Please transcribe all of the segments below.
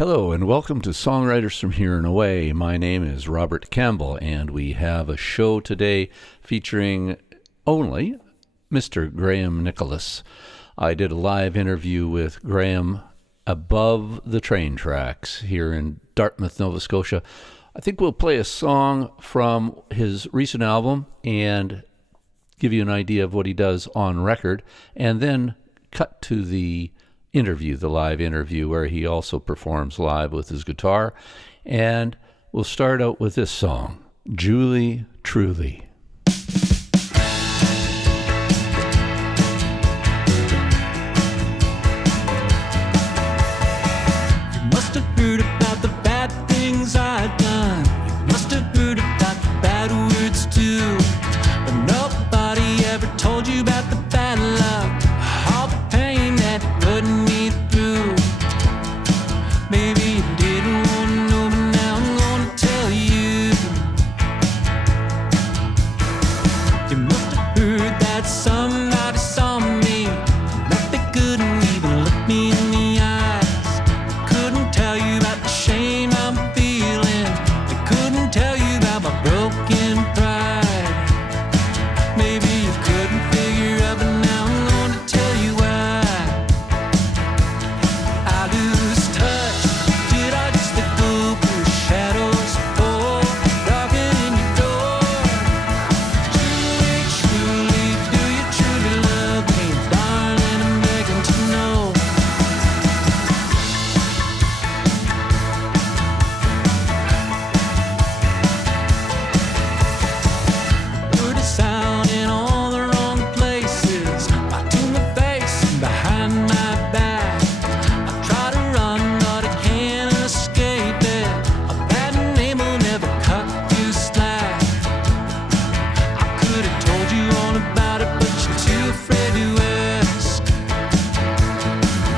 Hello and welcome to Songwriters from Here and Away. My name is Robert Campbell and we have a show today featuring only Mr. Graham Nicholas. I did a live interview with Graham above the train tracks here in Dartmouth, Nova Scotia. I think we'll play a song from his recent album and give you an idea of what he does on record, and then cut to the interview, the live interview, where he also performs live with his guitar. And we'll start out with this song, Julie Truly. You must have heard about the bad things I'd done. You must have heard about the bad words too. But nobody ever told you about the bad love, all the pain that put me through. Maybe you didn't want to know, but now I'm gonna tell you. You must have heard that somebody saw me, that they couldn't even look me in the eyes. Couldn't tell you about the shame I'm feeling. They couldn't tell you about my broken pride. Maybe you couldn't figure out, but now I'm gonna tell you why. I lose touch. Did I just let go through shadows fall, darkening your door? Truly, truly, do you truly love me, darling? I'm begging to know. Heard a sound in all the wrong places, right to my face and behind my back. I try to run, but I can't escape it. A bad name will never cut you slack. I could have told you all about it, but you're too afraid to ask.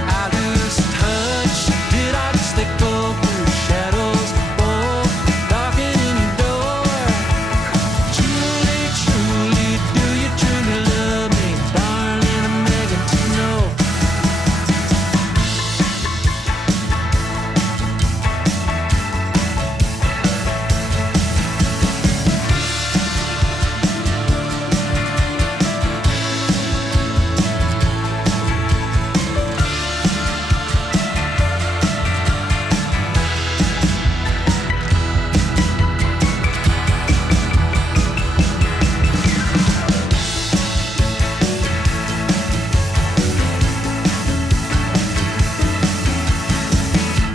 I lose touch. Did I just let go through shadows fall, darkening your door? Truly, truly, do you truly love me, darling? I'm begging to know.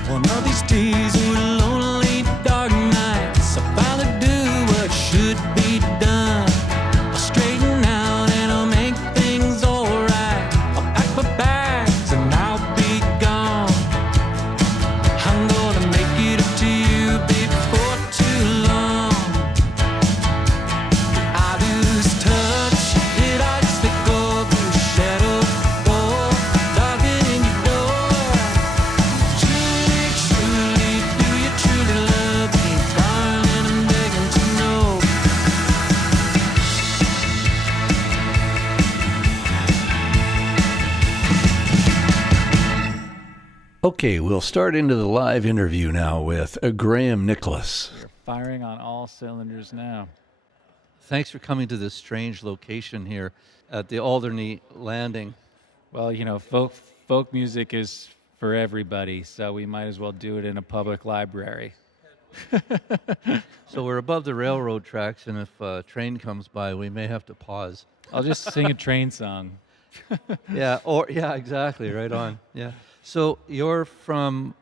One of these days were lonely, dark nights. I finally do what should be done. I'll straighten out and I'll make things alright. I'll pack my bags and I'll be gone. I'm gonna make it up to you before too long. I lose touch. Did I just let go through shadows fall, darkening your door? Truly, truly, do you truly love me, darling? I'm begging to know. Okay, we'll start into the live interview now with Graham Nicholas. We're firing on all cylinders now. Thanks for coming to this strange location here at the Alderney Landing. Well, you know, folk music is for everybody, so we might as well do it in a public library. So we're above the railroad tracks, and if a train comes by, we may have to pause. I'll just sing a train song. Yeah, exactly, right on. Yeah. So you're from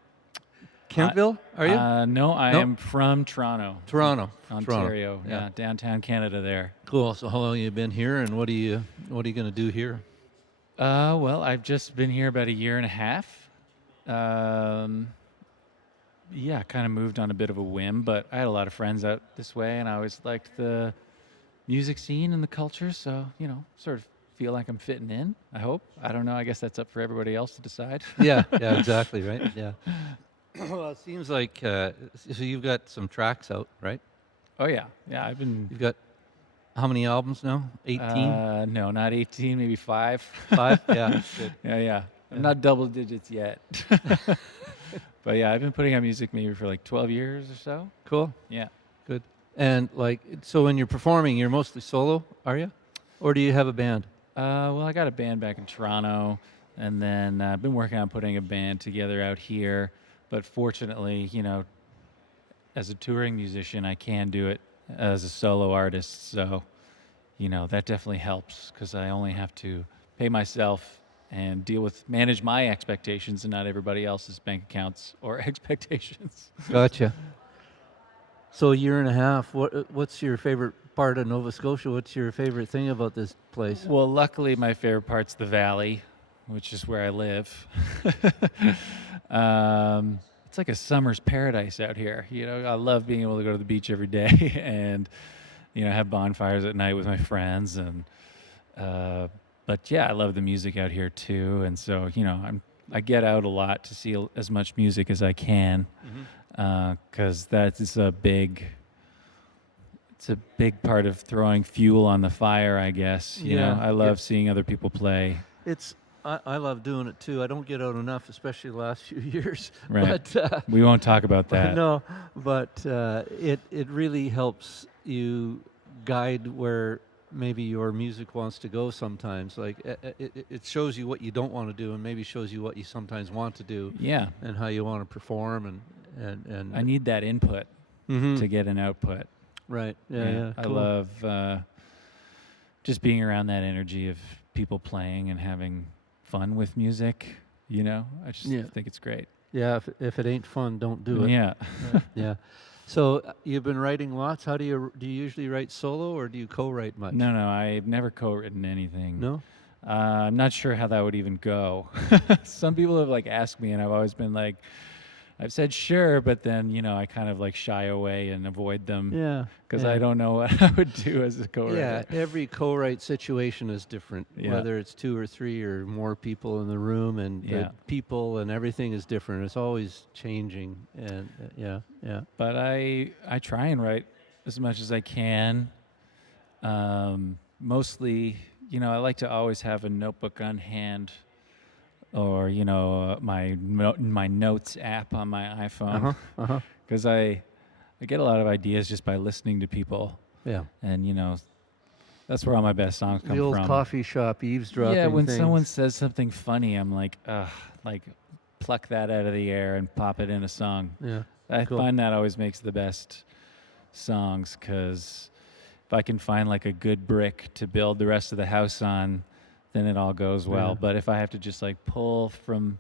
Kentville, are you? No, I Nope. am from Toronto, Toronto. Ontario. Yeah. Yeah, downtown Canada there. Cool. So how long have you been here, and what are you going to do here? Well, I've just been here about a year and a half. Yeah, kind of moved on a bit of a whim, but I had a lot of friends out this way, and I always liked the music scene and the culture, so, you know, sort of feel like I'm fitting in, I hope. I don't know. I guess that's up for everybody else to decide. Yeah, exactly, right? Yeah. Well, it seems like, so you've got some tracks out, right? Oh, yeah. Yeah, I've been... You've got how many albums now? 18? No, not 18, maybe 5. 5? Yeah. Good. Yeah. I'm not double digits yet. But yeah, I've been putting out music maybe for like 12 years or so. Cool. Yeah. Good. And like, so when you're performing, you're mostly solo, are you? Or do you have a band? Well, I got a band back in Toronto, and then I've been working on putting a band together out here. But fortunately, as a touring musician, I can do it as a solo artist. So, that definitely helps because I only have to pay myself and manage my expectations and not everybody else's bank accounts or expectations. Gotcha. So a year and a half. What's your favorite part of Nova Scotia? What's your favorite thing about this place? Well, luckily, my favorite part's the valley, which is where I live. It's like a summer's paradise out here. I love being able to go to the beach every day and, have bonfires at night with my friends. And but yeah, I love the music out here too. And so, I get out a lot to see as much music as I can. Because it's a big part of throwing fuel on the fire, I guess. I love seeing other people play. I love doing it too. I don't get out enough, especially the last few years. Right. But we won't talk about that. No, but it really helps you guide where maybe your music wants to go sometimes. Like it shows you what you don't want to do and maybe shows you what you sometimes want to do. Yeah. And how you want to perform and I need that input to get an output. Right. Yeah. I Cool. love just being around that energy of people playing and having fun with music. I just think it's great. Yeah. If it ain't fun, don't do it. Yeah. Yeah. So you've been writing lots. How do you usually write solo or do you co-write much? No, I've never co-written anything. No? I'm not sure how that would even go. Some people have asked me, and I've always been like, I've said sure, but then I kind of shy away and avoid them. Yeah. Because I don't know what I would do as a co-writer. Yeah, every co-write situation is different, whether it's 2 or 3 or more people in the room, and the people and everything is different. It's always changing, and yeah. But I try and write as much as I can. Mostly, I like to always have a notebook on hand, or my notes app on my iPhone, because I get a lot of ideas just by listening to people. Yeah. And that's where all my best songs come from. The old coffee shop eavesdropping. Yeah, when things. someone says something funny, I'm like, pluck that out of the air and pop it in a song. Yeah. I find that always makes the best songs, because if I can find a good brick to build the rest of the house on, then it all goes well. Yeah. But if I have to just pull from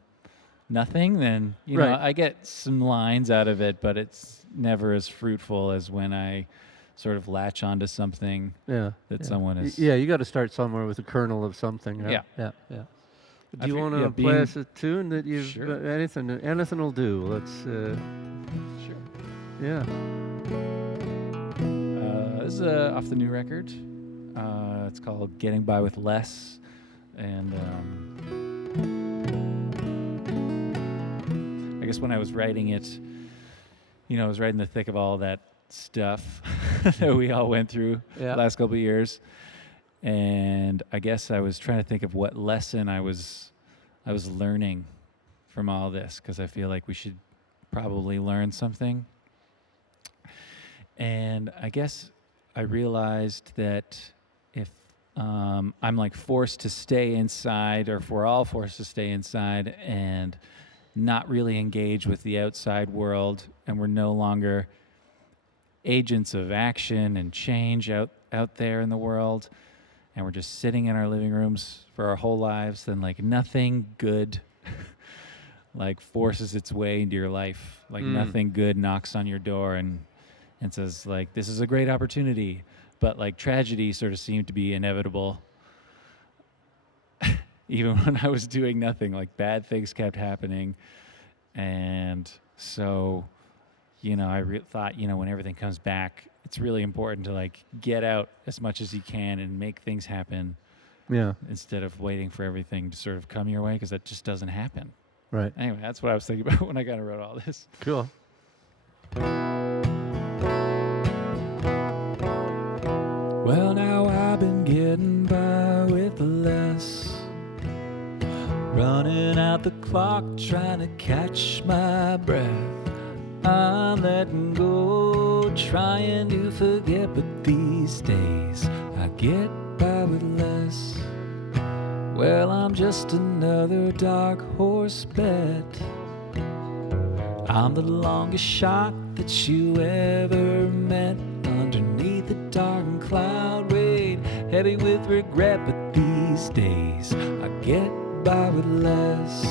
nothing, then Right. I get some lines out of it, but it's never as fruitful as when I sort of latch onto something that someone is. Yeah, you got to start somewhere with a kernel of something. Right? Yeah. Do you want to play us a tune that you've Sure. anything will do? Let's. Sure. Yeah. This is off the new record. It's called "Getting By with Less," and I guess when I was writing it, I was right in the thick of all that stuff that we all went through the last couple of years, and I guess I was trying to think of what lesson I was learning from all this, because I feel like we should probably learn something. And I guess I realized that if I'm forced to stay inside, or if we're all forced to stay inside and not really engage with the outside world, and we're no longer agents of action and change out there in the world, and we're just sitting in our living rooms for our whole lives, then nothing good forces its way into your life. Nothing good knocks on your door and says this is a great opportunity. But tragedy sort of seemed to be inevitable. Even when I was doing nothing, bad things kept happening. And so, I thought, when everything comes back, it's really important to get out as much as you can and make things happen. Yeah. Instead of waiting for everything to sort of come your way, because that just doesn't happen. Right. Anyway, that's what I was thinking about when I kind of wrote all this. Cool. Well, now I've been getting by with less, running out the clock, trying to catch my breath. I'm letting go, trying to forget, but these days I get by with less. Well, I'm just another dark horse bet. I'm the longest shot that you ever met. Underneath the dark cloud, weight heavy with regret, but these days I get by with less.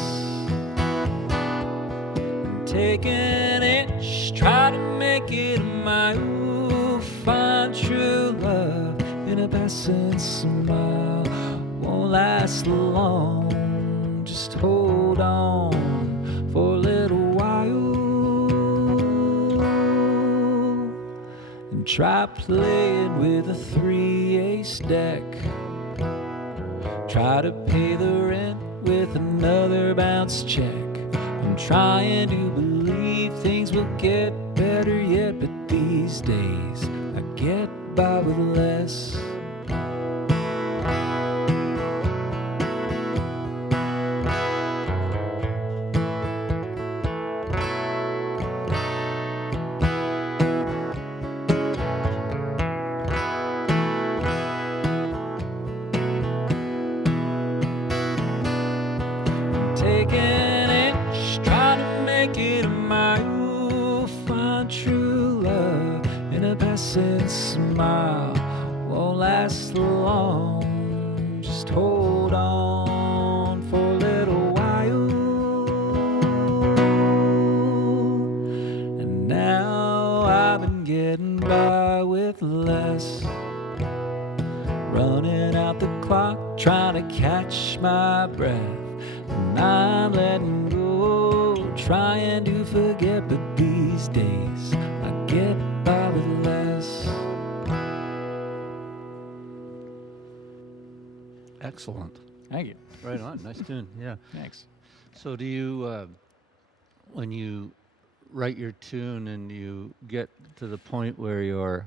Take an inch, try to make it a mile. Find true love in a passing smile. Won't last long, just hold on for a little while. And try playing with a 3-ace deck. Try to pay the rent with another bounce check. I'm trying to believe things will get better yet, but these days I get by with less. Take an inch, try to make it a mile. Find true love in a passing smile. Won't last long, just hold on for a little while. And now I've been getting by with less. Running out the clock, trying to catch my breath. And I'm letting go, trying to forget, but these days I get by with less. Excellent. Thank you. Right on. Nice tune. Yeah. Thanks. So do you, when you write your tune and you get to the point where you're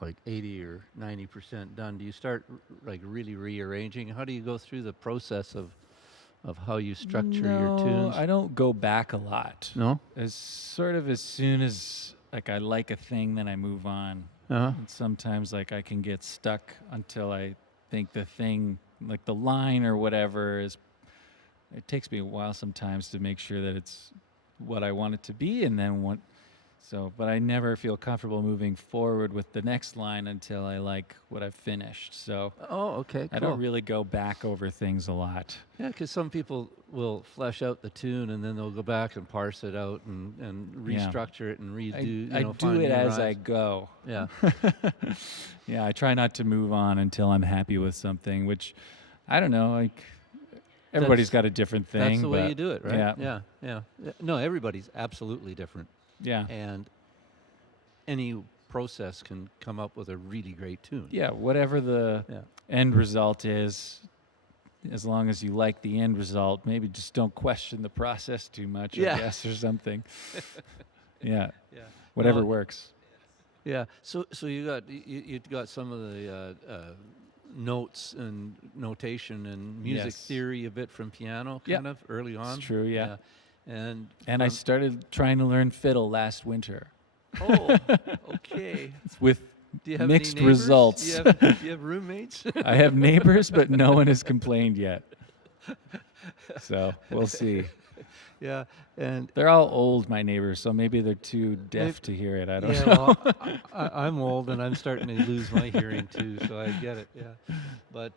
like 80 or 90% done, do you start like really rearranging? How do you go through the process of how you structure your tunes? I don't go back a lot. No? As soon as like I like a thing, then I move on. Uh-huh. And sometimes like I can get stuck until I think the thing, like the line or whatever is, it takes me a while sometimes to make sure that it's what I want it to be, and then but I never feel comfortable moving forward with the next line until I like what I've finished. So Oh, okay, cool. I don't really go back over things a lot. Yeah, because some people will flesh out the tune and then they'll go back and parse it out and restructure it and redo. I do find it new as I rhymes. go. Yeah. Yeah, I try not to move on until I'm happy with something, which I don't know, like everybody's got a different thing. That's the way but you do it, right? Yeah. Yeah. No, everybody's absolutely different. Yeah. And any process can come up with a really great tune. Yeah, whatever the Yeah. end result is, as long as you like the end result, maybe just don't question the process too much, Yeah. I guess, or something. Yeah. Yeah. Whatever Well, works. Yeah. So you got some of the notes and notation and music Yes. theory a bit from piano, Yeah. kind of early on. It's true, yeah. And And I from- started trying to learn fiddle last winter Oh, okay. with Do you have mixed any neighbors? results. Do you have roommates? I have neighbors, but no one has complained yet. So we'll see. Yeah, and They're all old, my neighbors, so maybe they're too deaf to hear it. I don't yeah, know. well, I'm old and I'm starting to lose my hearing too, so I get it. Yeah, but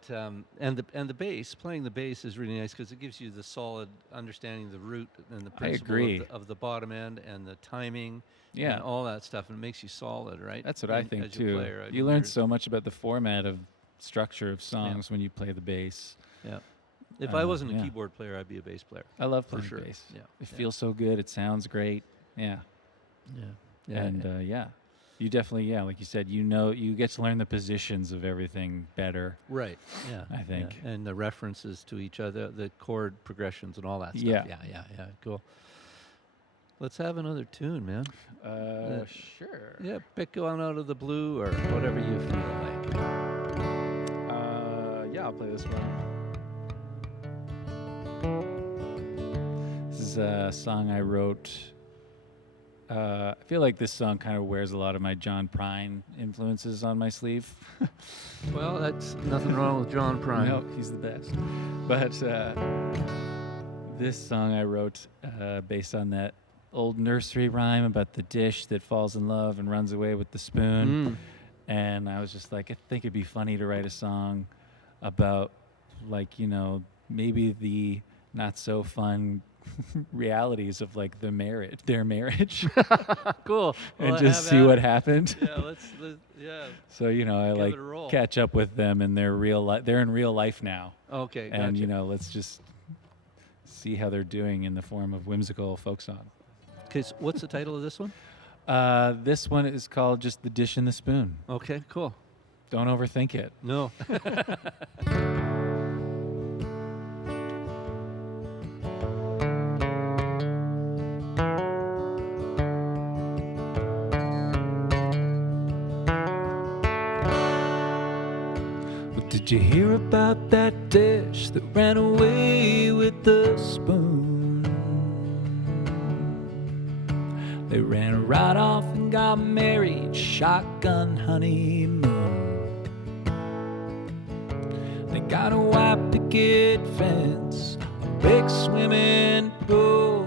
and the bass, playing the bass is really nice because it gives you the solid understanding of the root and the principle agree. of the bottom end and the timing. Yeah. and all that stuff, and it makes you solid, right? That's what I And think as too. play, right? You And learn there's- so much about the format of structure of songs when you play the bass. Yeah. If I wasn't a yeah. keyboard player, I'd be a bass player. I love For playing sure. bass. Yeah, It yeah. feels so good. It sounds great. Yeah. Yeah. And yeah, you definitely, like you said, you get to learn the positions of everything better. Right. Yeah. I think. Yeah. And the references to each other, the chord progressions, and all that stuff. Yeah. Yeah. Cool. Let's have another tune, man. Sure. Yeah, pick one out of the blue or whatever you feel like. Yeah, I'll play this one. is a song I wrote. I feel like this song kind of wears a lot of my John Prine influences on my sleeve. Well, that's nothing wrong with John Prine. No, he's the best. But this song I wrote based on that old nursery rhyme about the dish that falls in love and runs away with the spoon. And I was just like, I think it'd be funny to write a song about, like, you know, maybe the not so fun realities of like their marriage Cool. and just see what happened. Yeah, let's So, you know, I give like it a roll. catch up with them and they're in real life now. Okay, gotcha. And, you know, let's just see how they're doing in the form of whimsical folk song. Okay, so what's the title of this one? This one is called just The Dish and the Spoon. Okay, cool. Don't overthink it. No. Did you hear about that dish that ran away with the spoon? They ran right off and got married, shotgun honeymoon. They got a white picket fence, a big swimming pool,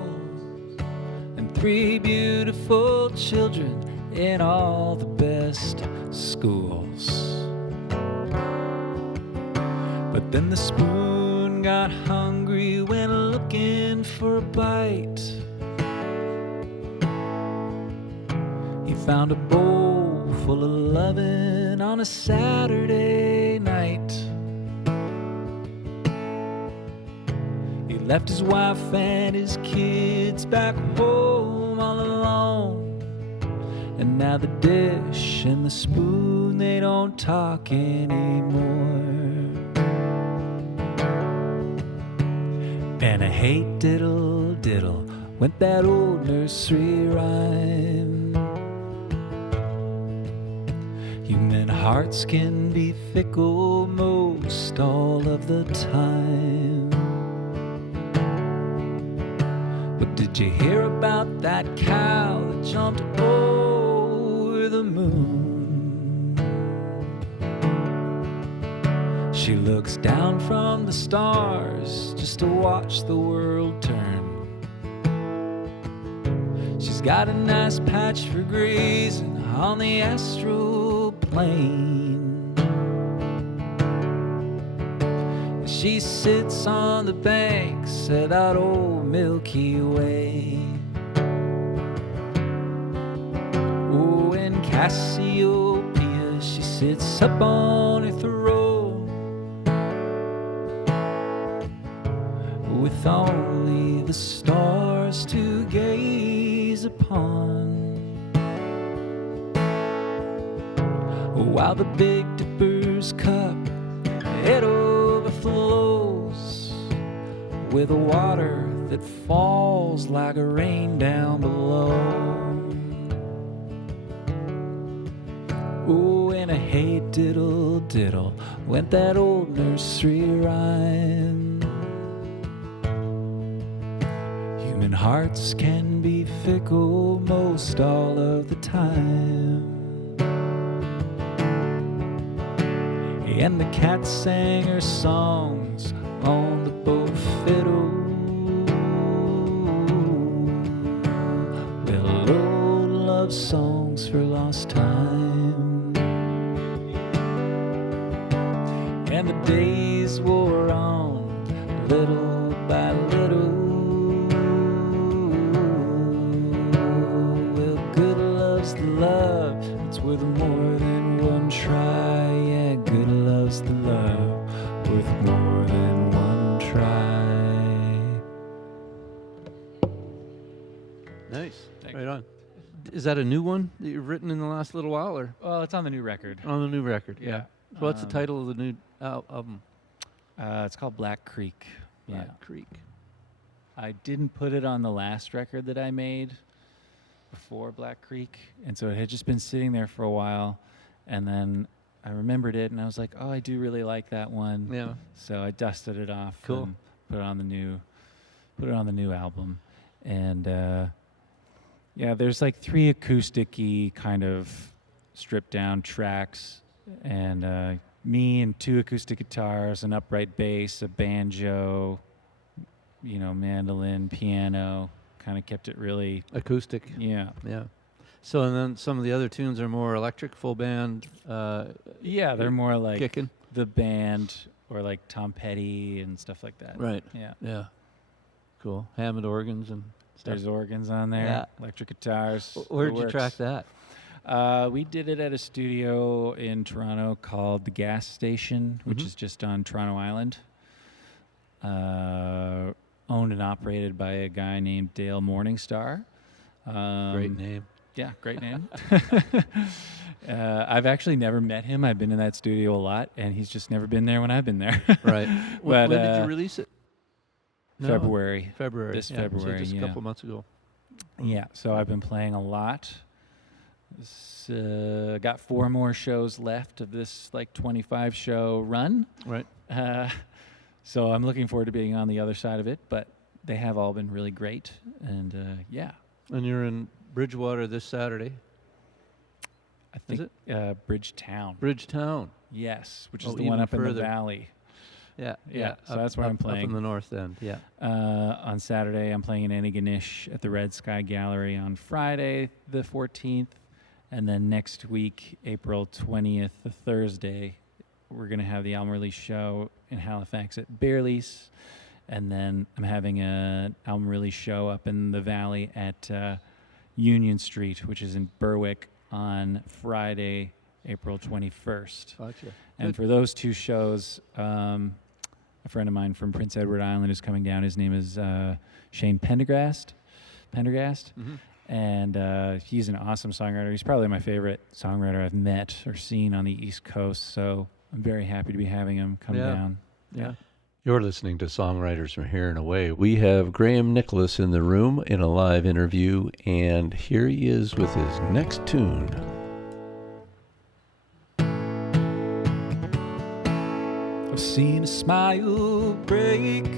and 3 beautiful children in all the best schools. But then the spoon got hungry, went looking for a bite. He found a bowl full of lovin' on a Saturday night. He left his wife and his kids back home all alone. And now the dish and the spoon, they don't talk anymore. And a hey diddle diddle went that old nursery rhyme. Human hearts can be fickle most all of the time. But did you hear about that cow that jumped over the moon? She looks down from the stars just to watch the world turn. She's got a nice patch for grazing on the astral plane. She sits on the banks of that old Milky Way. Oh, in Cassiopeia, she sits up on her throne, with only the stars to gaze upon, while the Big Dipper's cup, it overflows with water that falls like a rain down below. Oh, and a hey diddle diddle went that old nursery rhyme. Human hearts can be fickle most all of the time. And the cat sang her songs on the bow fiddle. Well, old love songs for lost time. And the days wore on little by little. The love, it's worth more than one try. Yeah, good love's the love, worth more than one try. Nice. Thanks. Right on. Is that a new one that you've written in the last little while, or Well, it's on the new record. on the new record? Yeah. So what's the title of the new album? It's called Black Creek. Black Creek. I didn't put it on the last record that I made before Black Creek, and so it had just been sitting there for a while, and then I remembered it, and I was like, oh, I do really like that one. Yeah. So I dusted it off Cool. and put it on the new album. And yeah, there's like 3 acoustic-y kind of stripped down tracks, and me and 2 acoustic guitars, an upright bass, a banjo, mandolin, piano, kind of kept it really, Acoustic. yeah. Yeah. So, and then some of the other tunes are more electric, full band. Yeah, they're more like kicking. the band or like Tom Petty and stuff like that. Right. Yeah. Yeah. Cool. Hammond organs and stuff. There's organs on there, Yeah. electric guitars. Where'd it you track works. that? We did it at a studio in Toronto called The Gas Station, which Mhm. is just on Toronto Island. Owned and operated by a guy named Dale Morningstar. Great name. Yeah, great name. I've actually never met him. I've been in that studio a lot, and he's just never been there when I've been there. Right. But, when did you release it? No. February. February. This yeah, February, So just yeah. a couple months ago. Yeah, so I've been playing a lot. Got 4 more shows left of this like 25 show run. Right. So I'm looking forward to being on the other side of it, but they have all been really great. And yeah, And you're in Bridgewater this Saturday. I think Bridgetown. Bridgetown. Yes, which is Oh, the one even up in the further. valley. Yeah. Yeah, so that's where I'm Up playing. in the north end. Yeah. On Saturday, I'm playing in Antigonish at the Red Sky Gallery on Friday, the 14th. And then next week, April 20th, the Thursday, we're going to have the album release show in Halifax at Bearleys. And then I'm having an album release show up in the valley at Union Street, which is in Berwick, on Friday, April 21st. Gotcha. And Good. for those 2 shows, a friend of mine from Prince Edward Island is coming down. His name is Shane Pendergast. Mhm. And he's an awesome songwriter. He's probably my favorite songwriter I've met or seen on the East Coast. So I'm very happy to be having him come Yeah. down. Yeah. You're listening to Songwriters from Here and Away. We have Graham Nicholas in the room in a live interview, and here he is with his next tune. I've seen a smile break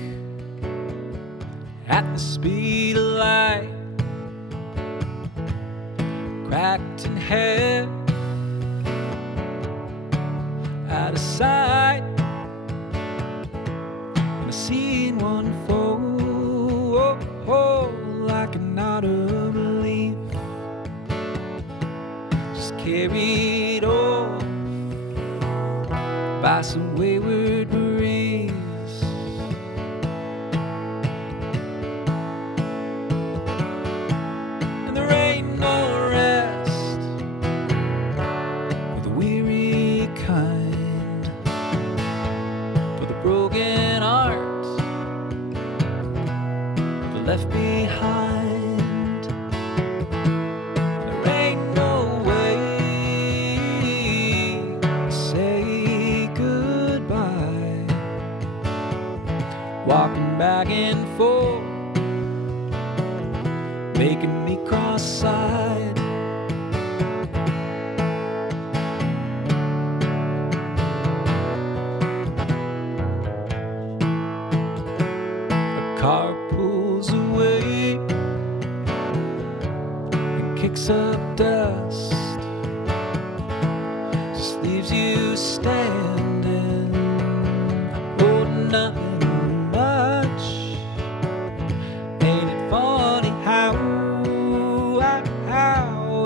at the speed of light, cracked in half, out of sight. And I seen one fall like an autumn leaf, just carried off by some wayward breeze. And there ain't no rest for the weary kind, for the broken heart, for the left behind. There ain't no way to say goodbye. Walking back and forth, making me cross-eyed. A car pulls away and kicks up dust, just leaves you standing, holding nothing much. Ain't it funny how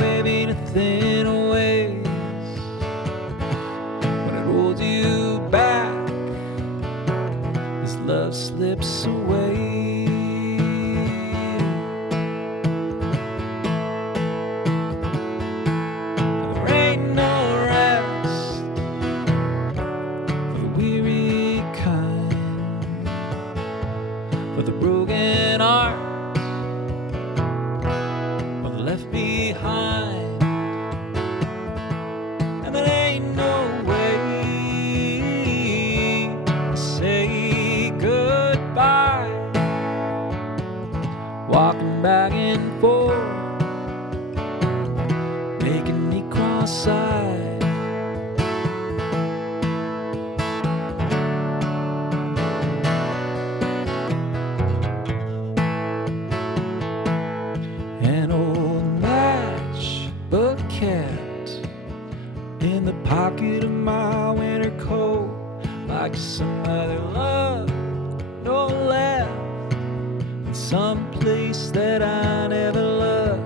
heavy nothing weighs when it holds you back as love slips away. There ain't no rest for the weary kind, for the broken heart, for the left behind. And there ain't no way to say goodbye. Walking back and forth, making me cross-eyed. pocket of my winter coat, like some other love, no less, in some place that I never look.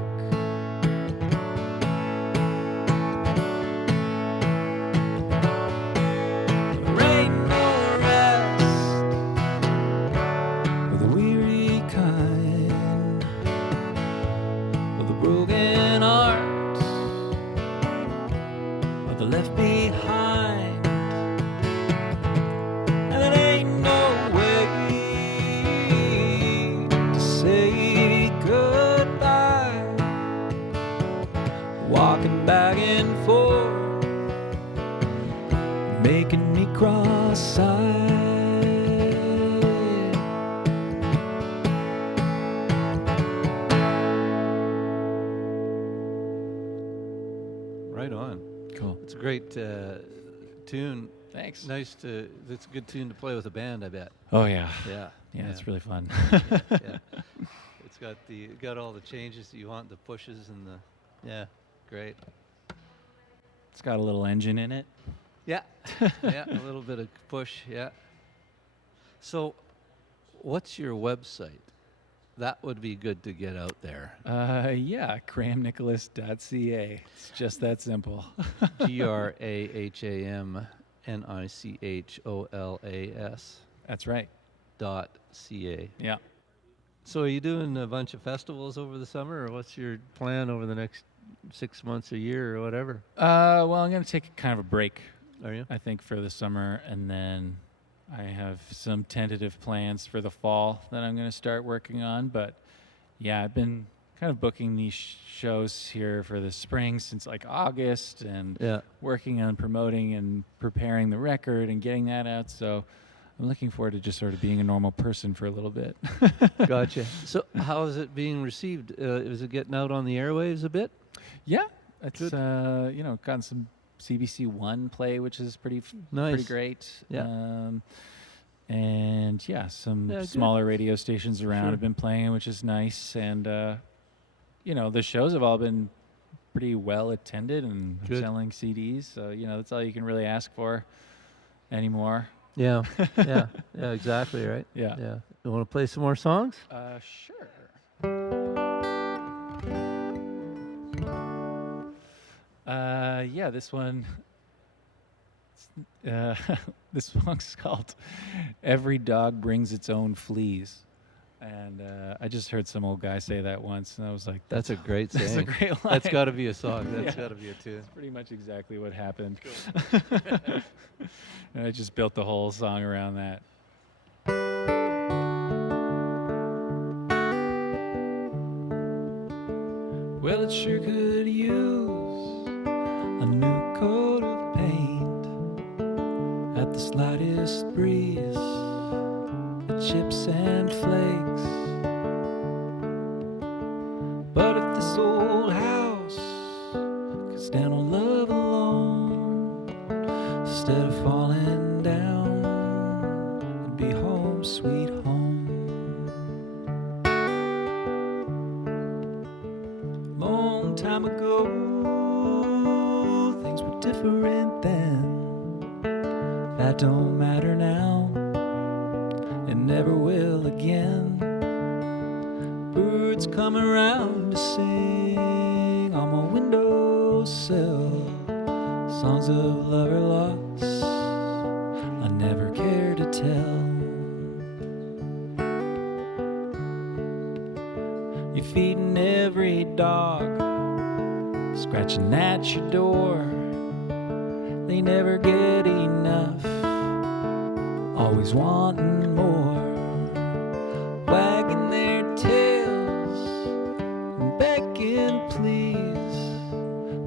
There ain't no rest for the weary kind, for the broken hearts, for the left behind. And it ain't no way to say goodbye, walking back and forth, making me cross-eyed. Right on. Cool. It's a great tune. Thanks. Nice to. It's a good tune to play with a band, I bet. Oh yeah. Yeah. Yeah, it's really fun. Yeah. It's got all the changes that you want, the pushes and the. Yeah. Great. It's got a little engine in it. Yeah. Yeah. A little bit of push. Yeah. So, what's your website? That would be good to get out there. Yeah, grahamnicholas.ca. It's just that simple. GRAHAMNICHOLAS That's right. .ca. Yeah. So are you doing a bunch of festivals over the summer, or what's your plan over the next 6 months, a year, or whatever? Well, I'm going to take kind of a break, Are you? I think, for the summer, and then I have some tentative plans for the fall that I'm going to start working on. But yeah, I've been kind of booking these shows here for the spring since like August, and Yeah. working on promoting and preparing the record and getting that out. So I'm looking forward to just sort of being a normal person for a little bit. Gotcha. So how is it being received? Is it getting out on the airwaves a bit? Yeah, it's Good. gotten some CBC One play, which is pretty Nice. great. Yeah. And yeah, some Yeah, good. smaller radio stations around Sure. have been playing, which is nice. And the shows have all been pretty well attended and Good. selling CDs. So that's all you can really ask for anymore. Yeah. Yeah. Yeah. Exactly. Right. Yeah. Yeah. You want to play some more songs? Sure. Yeah, this one. This song's called "Every Dog Brings Its Own Fleas," and I just heard some old guy say that once, and I was like, That's a great "That's a saying. great line." That's got to be a song. That's Yeah. got to be a tune. That's pretty much exactly what happened. And I just built the whole song around that. Well, it sure could use a new coat of paint. At the slightest breeze, it chips and flakes. But if this old house could stand on love alone, instead of falling down, it'd be home sweet home. Long time ago, things were different then. That don't matter now, it never will again. Birds come around to sing on my windowsill, songs of love or loss I never cared to tell. You're feeding every dog, scratching at your door. They never get enough, always wanting more, wagging their tails and begging please.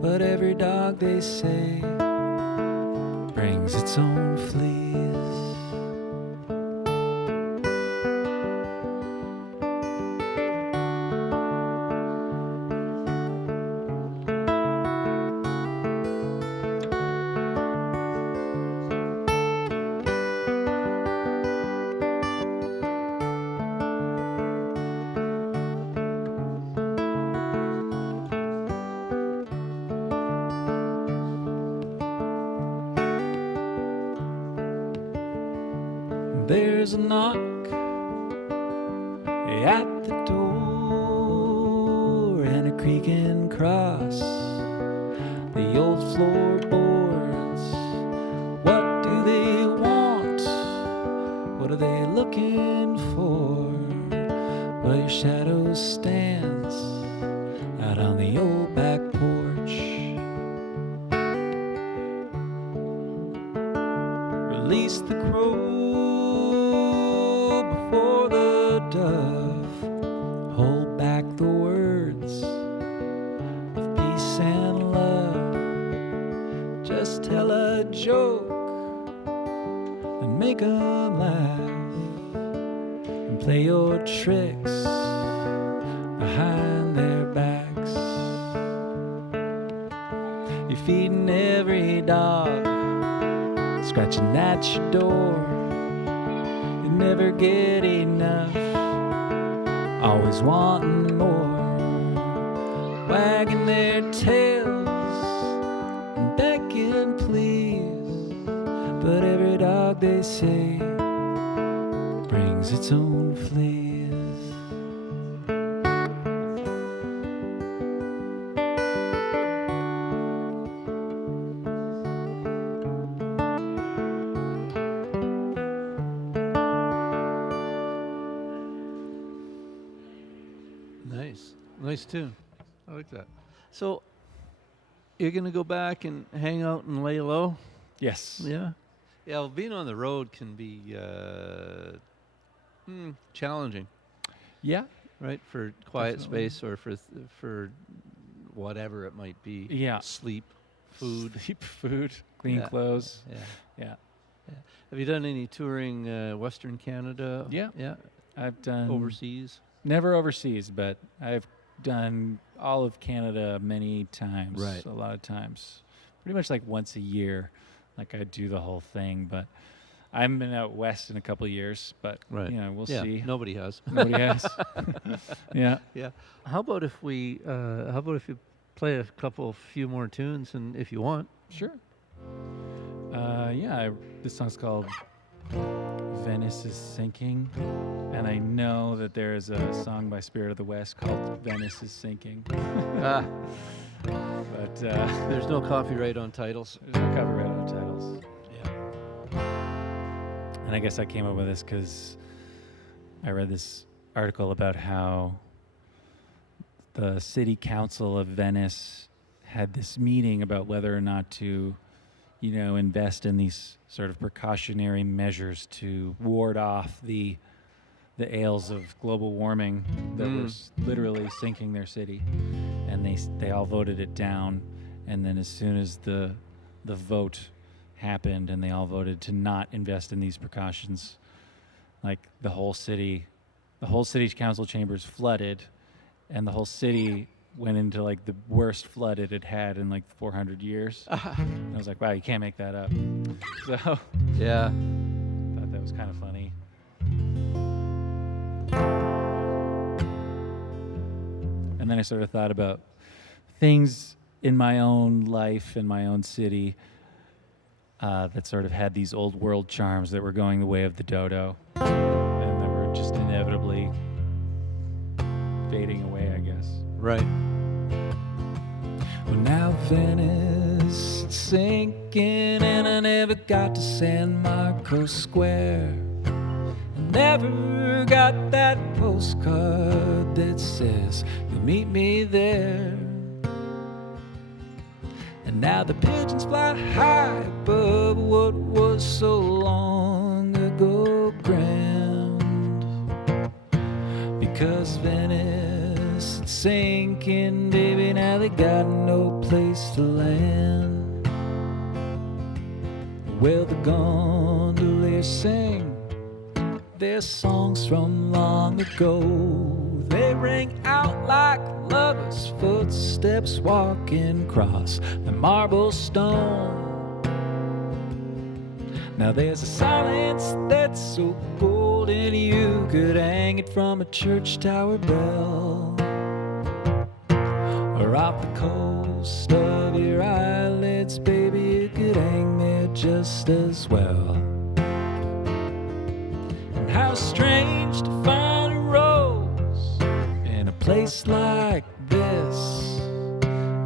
But every dog, they say, brings its own fleas. There's a knock at the door and a creaking cross. The old floorboards, what do they want? What are they looking for? Well, your shadow stands out on the old back porch. Release the crow before the dove. Hold back the words of peace and love. Just tell a joke and make 'em laugh, and play your tricks behind their backs. You're feeding every dog, scratching at your door. You never get enough, always wanting more. Wagging their tails and begging please, but every dog they say brings its own fleas. Nice tune. I like that. So, you're going to go back and hang out and lay low? Yes. Yeah? Yeah, well, being on the road can be challenging, Yeah. right? For quiet Definitely. space or for whatever it might be. Yeah. Sleep, food. Sleep, food, clean Yeah. clothes. Yeah. Yeah. Have you done any touring Western Canada? Yeah. Yeah. I've done Overseas? never overseas, but I've done all of Canada many times. Right. A lot of times. Pretty much like once a year. Like I do the whole thing, but I haven't been out west in a couple of years, but Right. you know, we'll Yeah, see. nobody has. Nobody has. Yeah. Yeah. How about if you play a few more tunes, and if you want? Sure. This song's called Venice is Sinking, and I know that there's a song by Spirit of the West called Venice is Sinking, Ah, but there's no copyright on titles. there's no copyright on the titles. Yeah. And I guess I came up with this because I read this article about how the city council of Venice had this meeting about whether or not to, invest in these sort of precautionary measures to ward off the ails of global warming that was literally sinking their city. And they all voted it down. And then as soon as the vote happened and they all voted to not invest in these precautions, like the whole city's council chambers flooded, and the whole city went into like the worst flood it had had in like 400 years. And I was like, wow, you can't make that up. So Yeah. thought that was kind of funny. And then I sort of thought about things in my own life, in my own city, that sort of had these old world charms that were going the way of the dodo, and that were just inevitably fading away, I guess. Right. Well, now Venice is sinking, and I never got to San Marco Square. I never got that postcard that says you'll meet me there. And now the pigeons fly high above what was so long ago grand. Because Venice is sinking, baby, now they got no place to land. Well, the gondoliers sing their songs from long ago. They ring out like lovers' footsteps walking across the marble stone. Now there's a silence that's so golden you could hang it from a church tower bell, or off the coast of your eyelids, baby, you could hang there just as well. strange to find a rose in a place like this,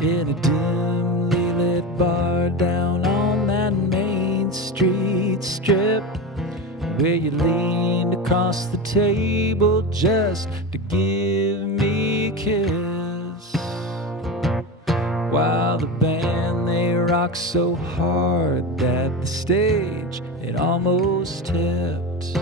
in a dimly lit bar down on that Main Street strip, where you leaned across the table just to give me a kiss, while the band, they rocked so hard that the stage, it almost tipped.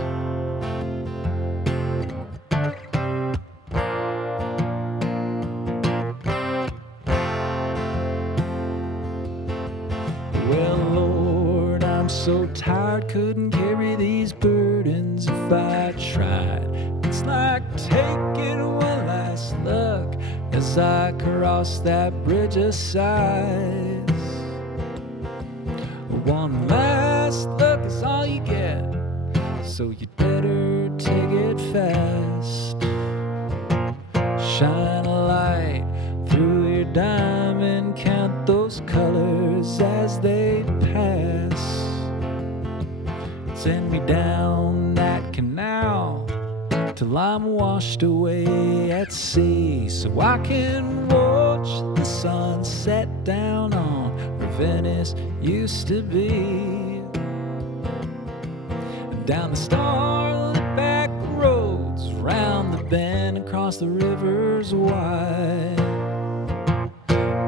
Well, Lord, I'm so tired, couldn't carry these burdens if I tried. It's like taking one last look as I cross that bridge of sighs. One last look is all you get, so you'd better take it fast. Shine a light through your diamond, count those colors as they pass. Send me down that canal till I'm washed away at sea, so I can watch the sun set down on where Venice used to be. Down the starlit back roads, round the bend, across the rivers wide,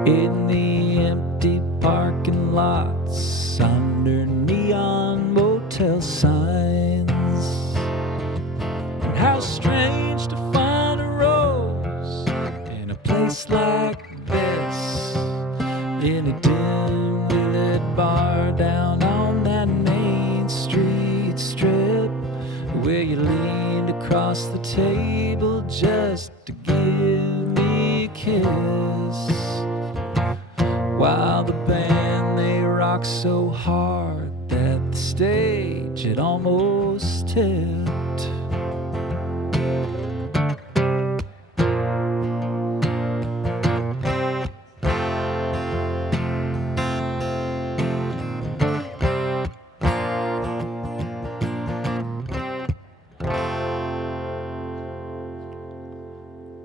in the empty parking lots, under neon motel signs. And how strange to find a rose in a place like this, in a dimly lit bar down on that Main Street strip, where you leaned across the table just to give me a kiss, while the band, they rocked so hard that the stage, it almost tipped.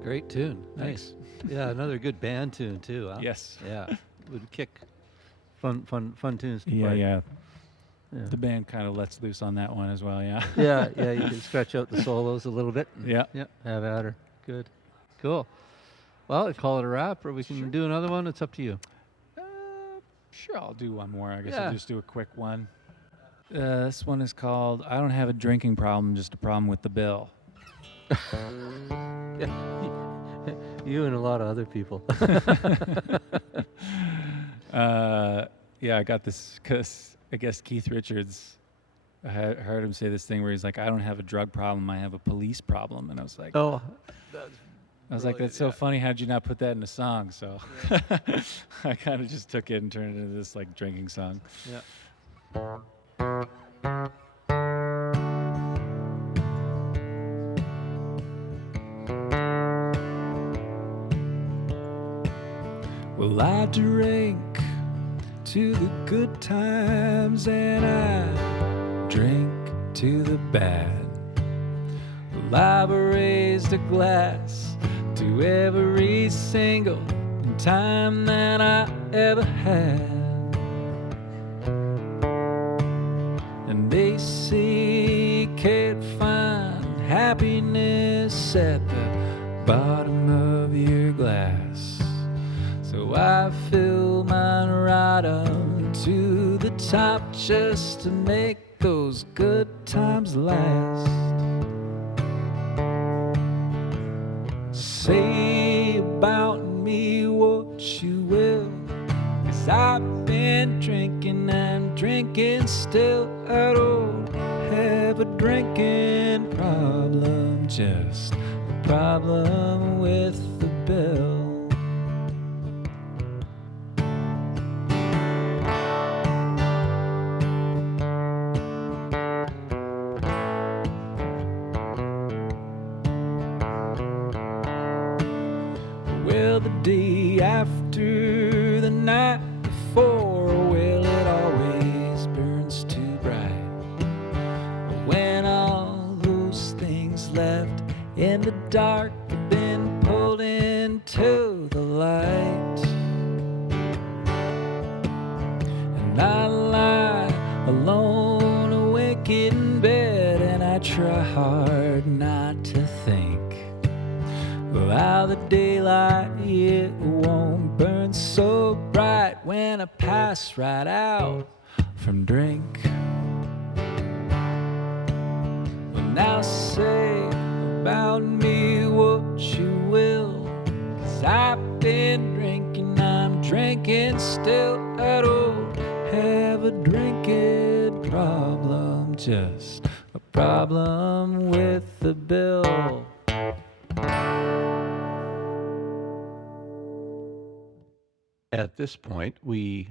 Great tune. Nice. Yeah, another good band tune too. Huh? Yes. Yeah, would kick. Fun tunes to Yeah, play. yeah. Yeah. The band kind of lets loose on that one as well, yeah. Yeah, yeah. You can stretch out the solos a little bit. Yeah. Yeah. Have at her. Good. Cool. Well, I call it a wrap, or we can do another one. It's up to you. Sure, I'll do one more. I guess Yeah. I'll just do a quick one. This one is called I Don't Have a Drinking Problem, Just a Problem with the Bill. Yeah. You and a lot of other people. Yeah, I got this because I guess Keith Richards, I heard him say this thing where he's like, I don't have a drug problem, I have a police problem. And I was like, Oh, I was like, that's so funny. How'd you not put that in a song? So I kind of just took it and turned it into this like drinking song. yeah. Well, I drink to the good times and I drink to the bad. Well, I've raised a glass to every single time that I ever had. And they say you can't find happiness at the bottom of your glass. So I fill mine right up to the top just to make those good times last. Say about me what you will, 'cause I've been drinking and drinking still. I don't have a drinking problem, just a problem with the bill. Well, the day after the night before, well, it always burns too bright. When all those things left dark, been pulled into the light. And I lie alone, awake in bed, and I try hard not to think of how the daylight, it won't burn so bright when I pass right out from drink. Well, now say about me what you will, 'cause I've been drinking, I'm drinking still. I don't have a drinking problem, just a problem with the bill. At this point, we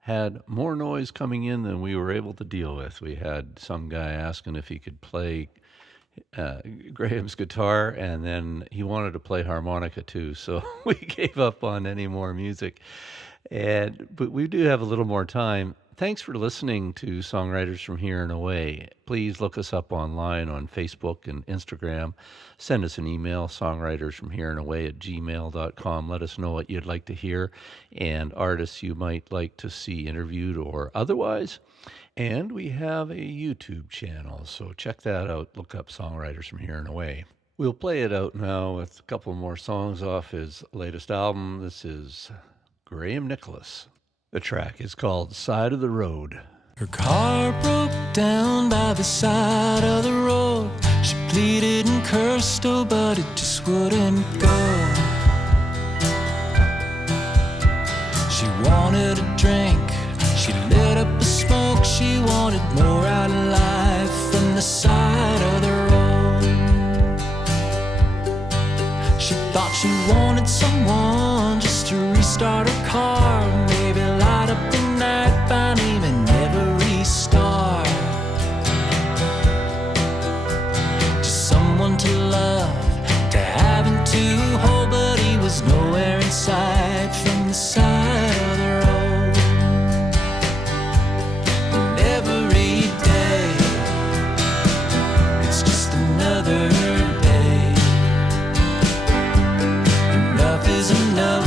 had more noise coming in than we were able to deal with. We had some guy asking if he could play Graham's guitar, and then he wanted to play harmonica too, so we gave up on any more music. But we do have a little more time. Thanks for listening to Songwriters from Here and Away. Please look us up online on Facebook and Instagram. Send us an email, songwritersfromhereandaway@gmail.com. Let us know what you'd like to hear and artists you might like to see interviewed or otherwise. And we have a YouTube channel, so check that out. Look up Songwriters from Here and Away. We'll play it out now with a couple more songs off his latest album. This is Graham Nicholas. The track is called Side of the Road. Her car broke down by the side of the road. She pleaded and cursed, oh, but it just wouldn't go. She wanted a drink, she lit up a smoke. She wanted more out of life from the side of the road. She thought she wanted someone just to restart her car, maybe light up the night by name and never restart. Just someone to love, to have and to hold, but he was nowhere in sight from the side of the road. And every day, it's just another day. Enough is enough.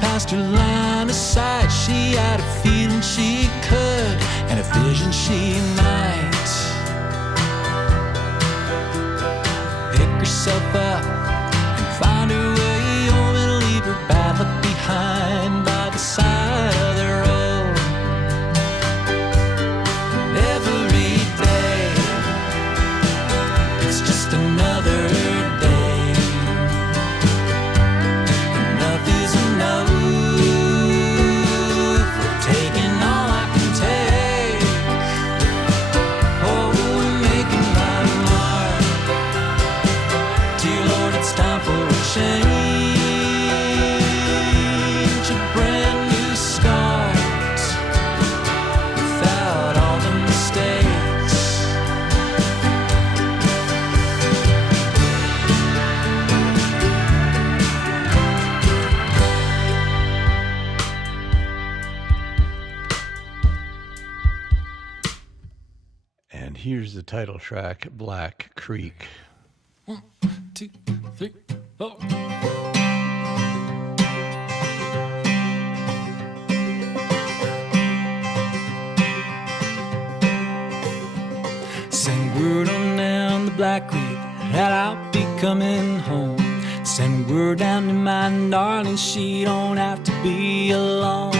Past her line of sight, she had a feeling she could, and a vision she might pick herself up and find her way home and leave her bad luck behind by the side of the road. And every day, it's just another day. Enough is enough. here's the title track, Black Creek. 1, 2, 3, 4. Send word on down the Black Creek that I'll be coming home. Send word down to my darling, she don't have to be alone.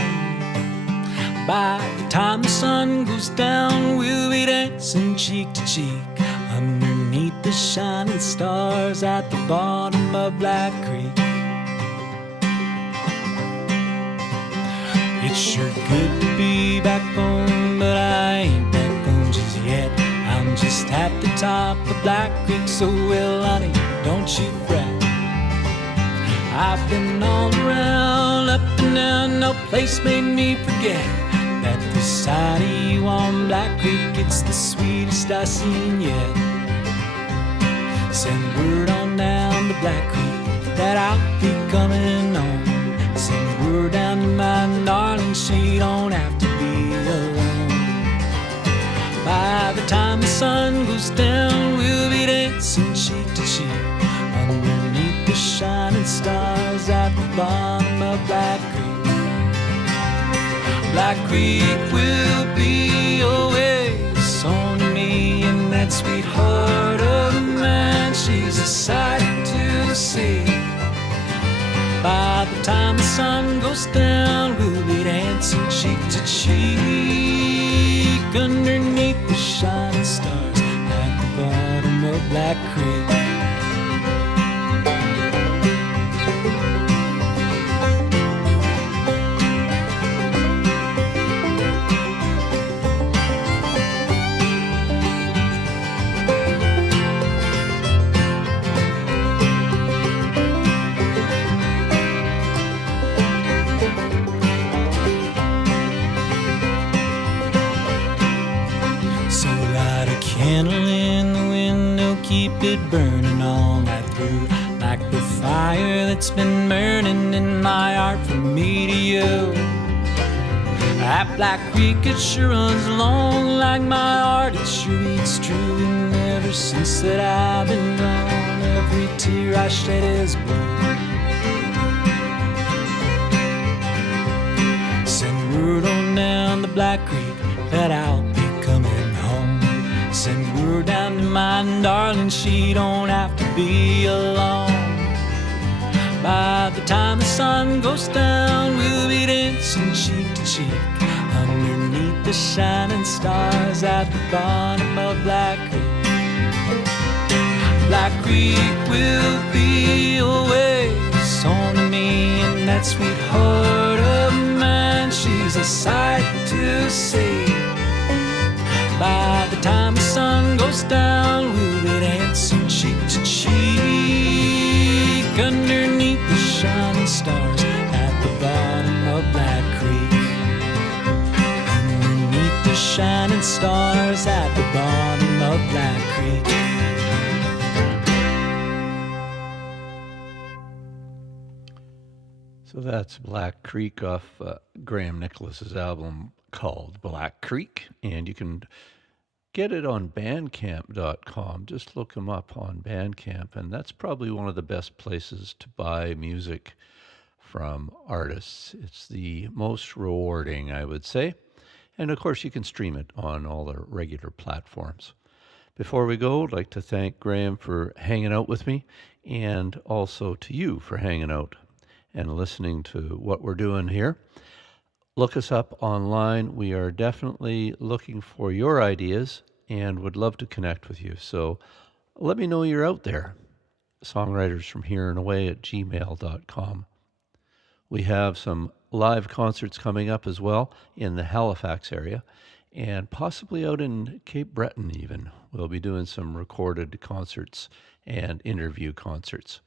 By the time the sun goes down, we'll be dancing cheek to cheek underneath the shining stars at the bottom of Black Creek. It's sure good to be back home, but I ain't back home just yet. I'm just at the top of Black Creek, so well, honey, don't you fret. I've been all around, up and down, no place made me forget that the sight of you on Black Creek, it's the sweetest I've seen yet. Send word on down to Black Creek that I'll be coming home. Send word down to my darling, she don't have to be alone. By the time the sun goes down, we'll be dancing cheek to cheek underneath the shining stars at the bottom of Black Creek. Black Creek will be always on me, and that sweetheart of a man, she's a sight to see. By the time the sun goes down, we'll be dancing cheek to cheek underneath the shining stars at the bottom of Black Creek. Candle in the window, keep it burning all night through, like the fire that's been burning in my heart from me to you. That Black Creek, it sure runs long, like my heart, it sure beats true. And ever since that I've been gone, every tear I shed is blue. Send word on down the Black Creek that I'll be coming home. Send word down to my darling, she don't have to be alone. By the time the sun goes down, we'll be dancing cheek to cheek underneath the shining stars at the bottom of Black Creek. Black Creek will be always on me, and that sweetheart of mine, she's a sight to see. By the time the sun goes down, we'll be dancing cheek to cheek underneath the shining stars at the bottom of Black Creek. Underneath the shining stars at the bottom of Black Creek. So that's Black Creek off Graham Nicholas's album called Black Creek, and you can get it on bandcamp.com. Just look him up on Bandcamp, and that's probably one of the best places to buy music from artists. It's the most rewarding, I would say. And of course, you can stream it on all the regular platforms. Before we go, I'd like to thank Graham for hanging out with me, and also to you for hanging out and listening to what we're doing here. Look us up online. We are definitely looking for your ideas and would love to connect with you. So let me know you're out there. Songwriters from Here and Away at gmail.com. We have some live concerts coming up as well in the Halifax area and possibly out in Cape Breton even. We'll be doing some recorded concerts and interview concerts.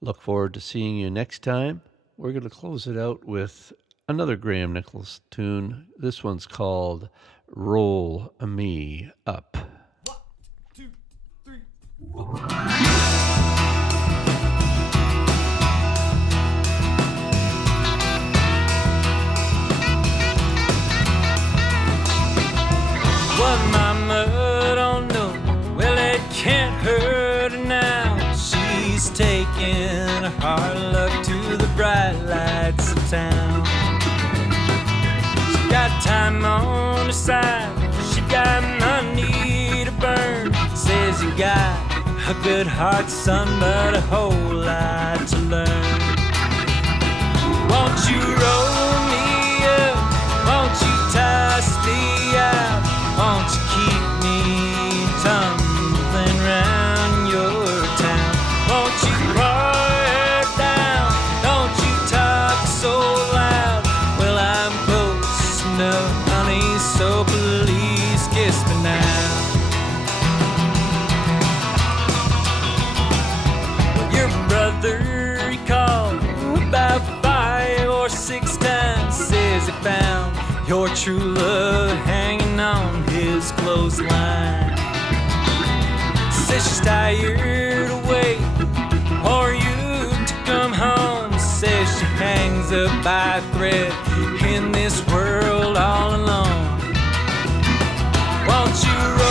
Look forward to seeing you next time. We're going to close it out with another Graham Nicholas tune. This one's called Roll Me Up. 1, 2, 3, 4. What my mother heart, son, but a whole lot to learn. Won't you roll me up? Won't you toss me out? Won't you keep me tumbling round your town? Won't you pour it down? Don't you talk so loud. Well, I'm close enough, honey, so please kiss me now. Your brother, he called about 5 or 6 times. Says he found your true love hanging on his clothesline. Says she's tired of waiting for you to come home. Says she hangs up by a thread in this world all alone. Won't you